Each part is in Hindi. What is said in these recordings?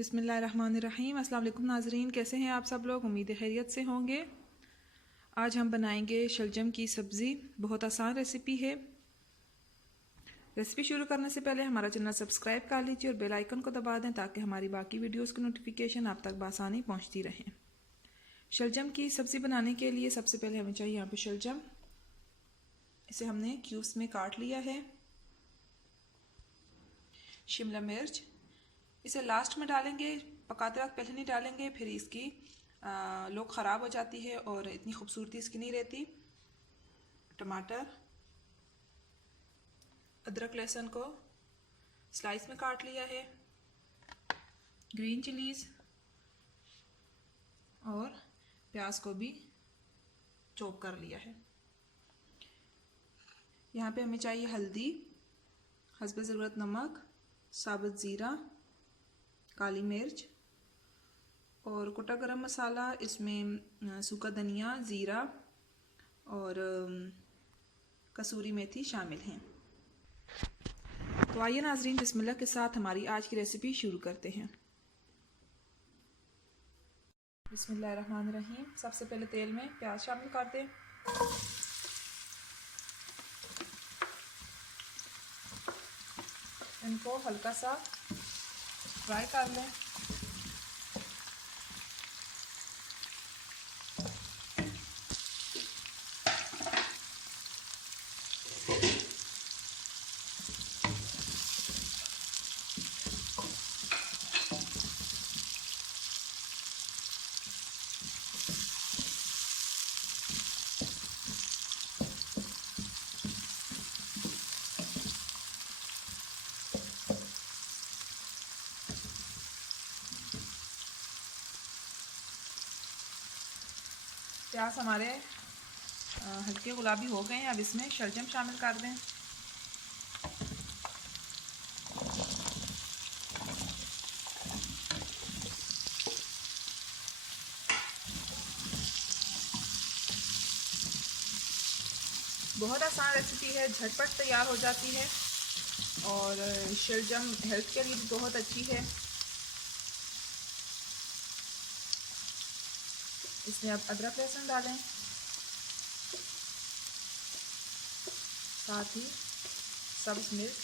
बिस्मिल्लाहिर्रहमानिर्रहीम। अस्सलाम वालेकुम नाज़रीन, कैसे हैं आप सब लोग? उम्मीद है खैरियत से होंगे। आज हम बनाएंगे शलजम की सब्ज़ी। बहुत आसान रेसिपी है। रेसिपी शुरू करने से पहले हमारा चैनल सब्सक्राइब कर लीजिए और बेल आइकन को दबा दें ताकि हमारी बाकी वीडियोस की नोटिफिकेशन आप तक बआसानी पहुंचती रहें। शलजम की सब्ज़ी बनाने के लिए सबसे पहले हमें चाहिए यहाँ पे शलजम। इसे हमने क्यूब्स में काट लिया है। शिमला मिर्च, इसे लास्ट में डालेंगे, पकाते वक्त पहले नहीं डालेंगे, फिर इसकी लोग ख़राब हो जाती है और इतनी खूबसूरती इसकी नहीं रहती। टमाटर, अदरक लहसुन को स्लाइस में काट लिया है। ग्रीन चिलीज़ और प्याज को भी चॉप कर लिया है। यहाँ पे हमें चाहिए हल्दी, हस्बे ज़रूरत नमक, साबुत ज़ीरा, काली मिर्च और कुटा गरम मसाला। इसमें सूखा धनिया, ज़ीरा और कसूरी मेथी शामिल हैं। तो आइए नाज़रीन, बिस्मिल्लाह के साथ हमारी आज की रेसिपी शुरू करते हैं। बिस्मिल्लाहिर्रहमानिर्रहीम। सबसे पहले तेल में प्याज शामिल कर दें। इनको हल्का सा फ्राई कर लें। प्याज हमारे हल्के गुलाबी हो गए हैं। अब इसमें शलजम शामिल कर दें। बहुत आसान रेसिपी है, झटपट तैयार हो जाती है और शलजम हेल्थ के लिए भी बहुत अच्छी है। इसमें अब अदरक लहसुन डालें, साथ ही सब्ज़ मिर्च,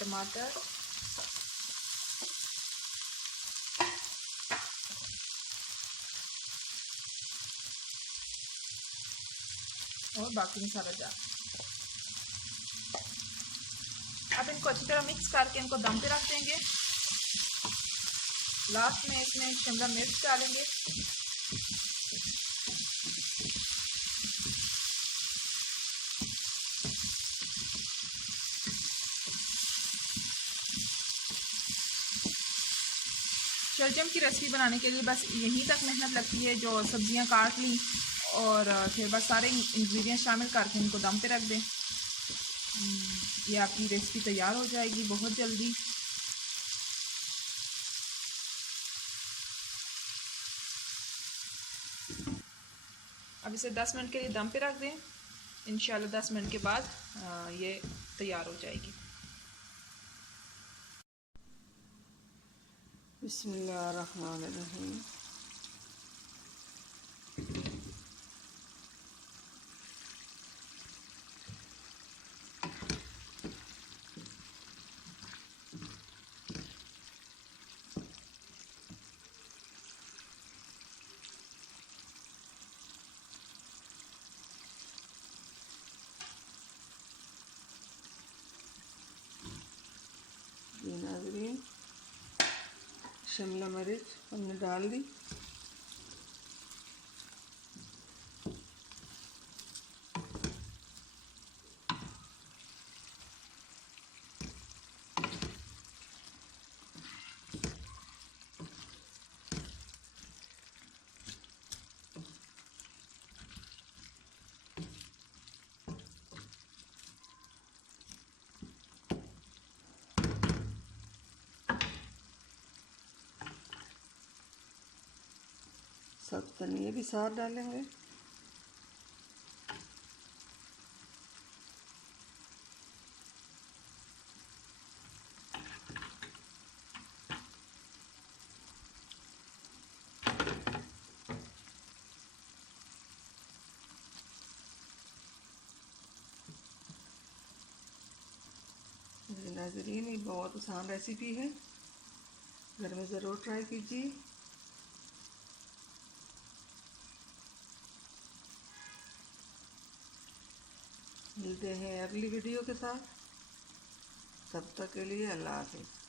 टमाटर और बाकी मसाला डाल। अब इनको अच्छी तरह मिक्स करके इनको दम पे रख देंगे। लास्ट में इसमें शिमला मिर्च डालेंगे। शलजम की रेसिपी बनाने के लिए बस यहीं तक मेहनत लगती है, जो सब्जियां काट ली और फिर बस सारे इंग्रेडिएंट शामिल करके इनको दम पे रख दें। ये आपकी रेसिपी तैयार हो जाएगी बहुत जल्दी। अब इसे 10 मिनट के लिए दम पे रख दें। इंशाल्लाह 10 मिनट के बाद ये तैयार हो जाएगी। बिस्मिल्लाहिर्रहमानिर्रहीम। ये नाज़रीन, शिमला मिर्च हमने डाल दी। सब धनिया भी साथ डालेंगे। नाज़रीन, ये बहुत आसान रेसिपी है, घर में ज़रूर ट्राई कीजिए। मिलते हैं अगली वीडियो के साथ, तब तक के लिए अल्लाह हाफ़िज़।